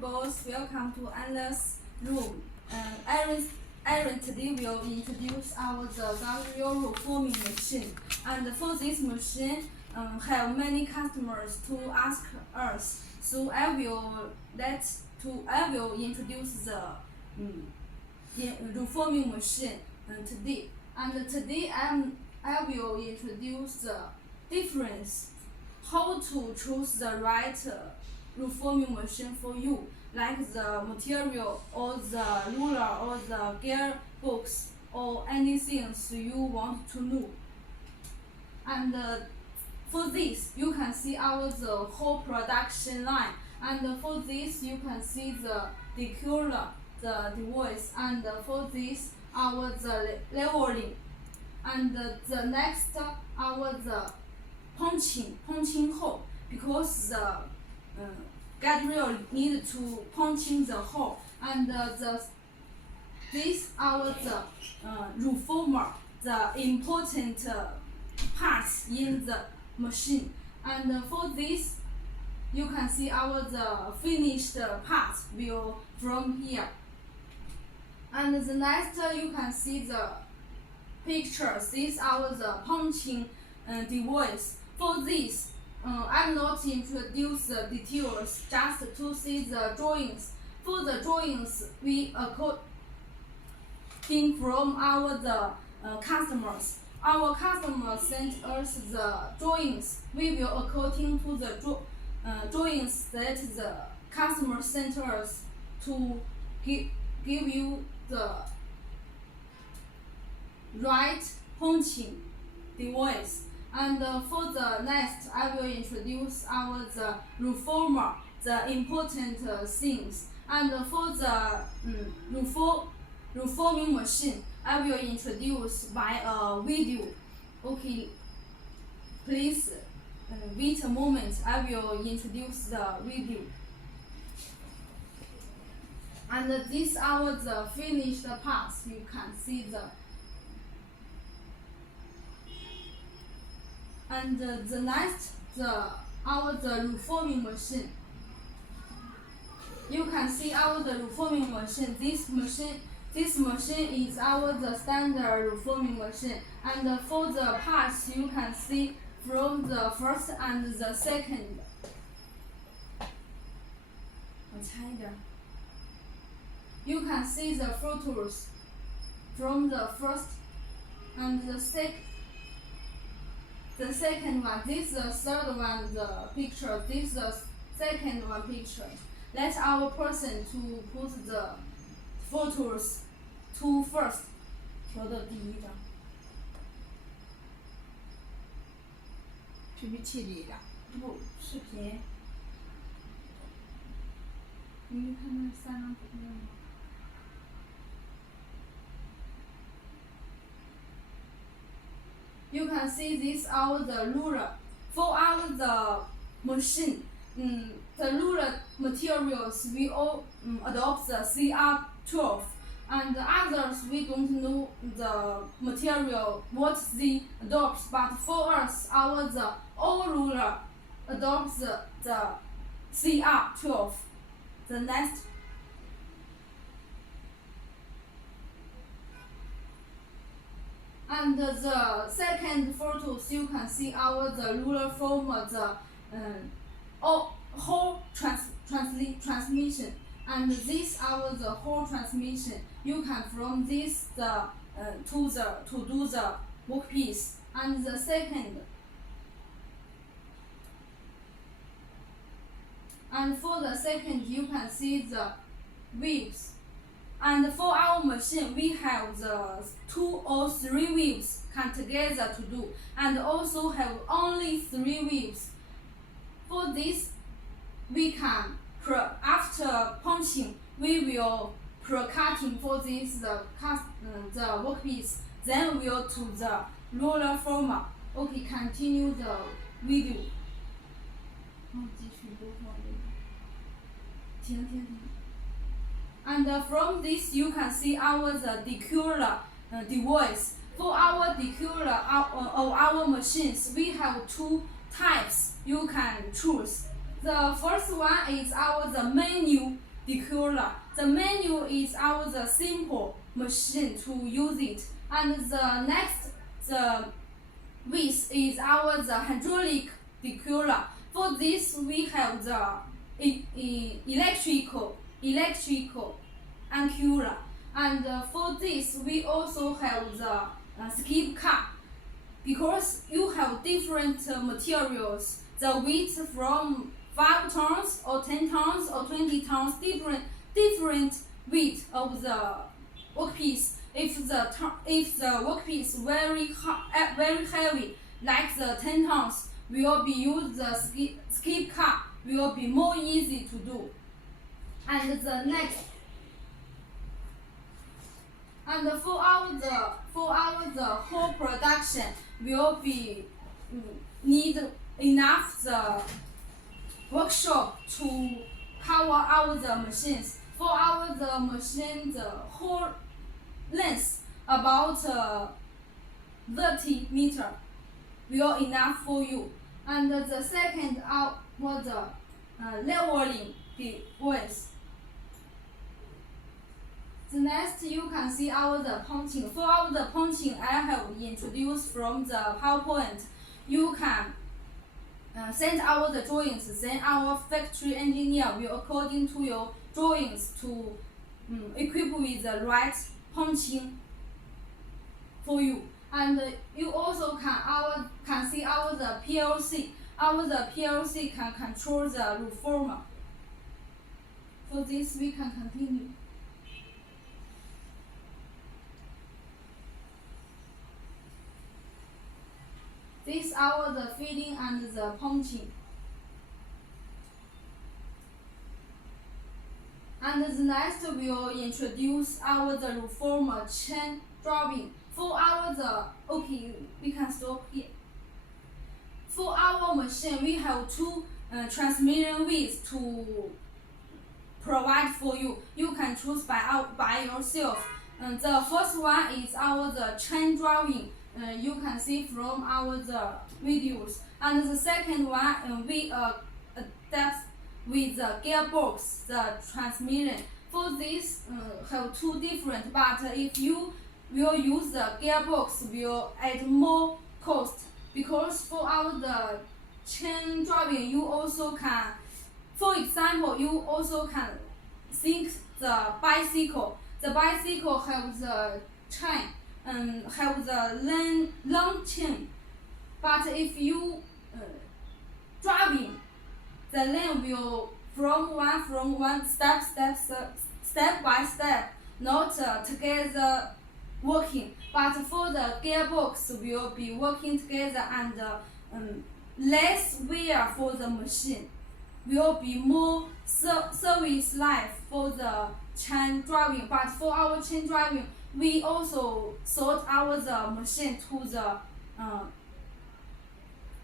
both, welcome to Anna's room. Aaron today will introduce our the Gabriel reforming machine. And for this machine, have many customers to ask us. So I will introduce the reforming machine today. And today I will introduce the difference, how to choose the right reforming machine for you, like the material or the ruler or the gearbox or anything you want to know. And for this, you can see the whole production line. And for this, you can see the deculler, the device, and for this, the leveling. And the next, the punching hole, because the guardrail need to punching the hole. And this the reformer, the important parts in the machine. And for this, you can see the finished parts will from here. And the next, you can see the pictures. These are the punching device. For this, I'm not introduce the details, just to see the drawings. For the drawings, we according from the customers. Our customers sent us the drawings. We will according to the drawings that the customer sent us to give you the right punching device. And for the next, I will introduce the reformer, the important things. And for the reforming machine, I will introduce by a video. Okay, please wait a moment. I will introduce the video. And these are the finished parts. You can see the. And the next, the reforming machine. You can see the reforming machine. This machine is the standard reforming machine. And for the parts, you can see from the first and the second. You can see the photos from the first and the second. The second one, this is the third one, the picture, this is the second one picture. Let our person to put the photos to first. 调到第一张。PPT 里的。不，视频。你没看那三张图片吗？ You can see this the ruler. For the machine, the ruler materials we all adopt the CR12, and the others we don't know the material what they adopt. But for us, the all ruler adopts the CR12. The next. And the second photos, you can see the ruler from the whole transmission. And this the whole transmission. You can from this to do the workpiece. And the second. And for the second, you can see the wheels. And for our machine, we have the 2 or 3 wheels come together to do, and also have only 3 wheels. For this, we can after punching, we will cutting for this the workpiece. Then we will to the roller former. Okay, continue the video. 继续播放这个。停。 And from this, you can see the deculler device. For our deculler of our machines, we have 2 types you can choose. The first one is the menu Decola. The menu is our the simple machine to use it, and the next the width is our the hydraulic decola. For this we have the electrical angular, and for this we also have the skip car. Because you have different materials, the weight from 5 tons or 10 tons or 20 tons, different weight of the workpiece. If the workpiece very heavy, like the 10 tons, will be use the skip car, will be more easy to do. And the next, and for our the whole production will be need enough the workshop to cover our the machines. For our the machine, the whole length about 30 meter will enough for you. And the second was the leveling device. The next you can see our the punching. For our the punching, I have introduced from the PowerPoint. You can send our the drawings, then our factory engineer will according to your drawings to equip with the right punching for you. And you also can see our the PLC. Our the PLC can control the reformer. For this we can continue. This our the feeding and the punching. And the next we will introduce our the reformer chain driving. For our the we can stop here. For our machine we have 2 transmission wheels to provide for you. You can choose by yourself. The first one is our the chain driving. You can see from our the videos. And the second one we adapt with the gearbox, the transmission. For this have 2 different, but if you will use the gearbox, will add more cost. Because for our the chain driving, you also can, for example, you also can think the bicycle. The bicycle have the chain and have the long chain, but if you driving, the lane will from one step by step, not together working. But for the gearbox will be working together, and less wear for the machine. Will be more service life for the chain driving. But for our chain driving, we also sold our the machine to the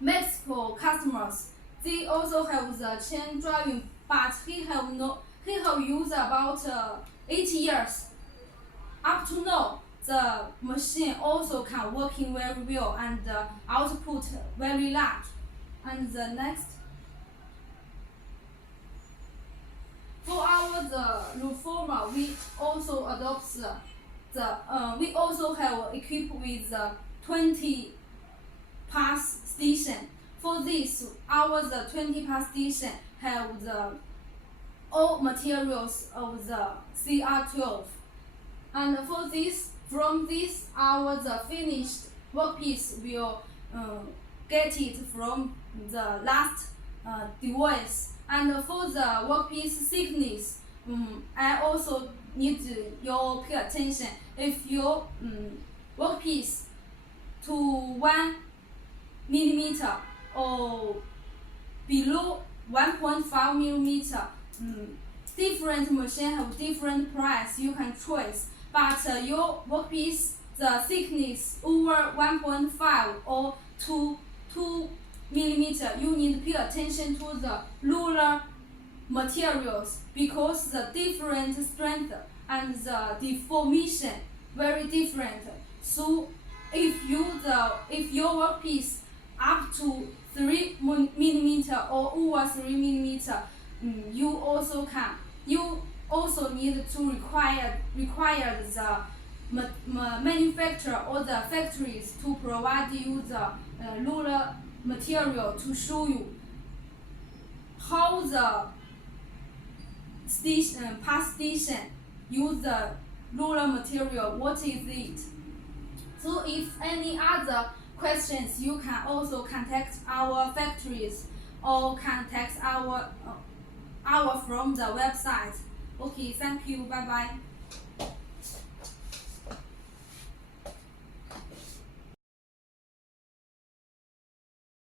Mexico customers. They also have the chain driving, but he have used about 8 years. Up to now, the machine also can working very well and output very large. And the next, for our the reformer, we also adopt we also have equipped with the 20 pass station. For this, our the 20 pass station have the all materials of the CR12. And for this, from this, our the finished workpiece will get it from the last device. And for the workpiece thickness, I also need your pay attention. If your workpiece to 1 millimeter or below 1.5 millimeter, different machine have different price. You can choose, but your workpiece the thickness over 1.5 or 2 millimeter, you need to pay attention to the ruler materials, because the different strength and the deformation very different. So if your workpiece up to 3 millimeter or over 3 millimeter, you also can also need to require the manufacturer or the factories to provide you the ruler material to show you how the past station use the ruler material, what is it. So if any other questions, you can also contact our factories or contact our from the website. Okay, thank you, bye bye.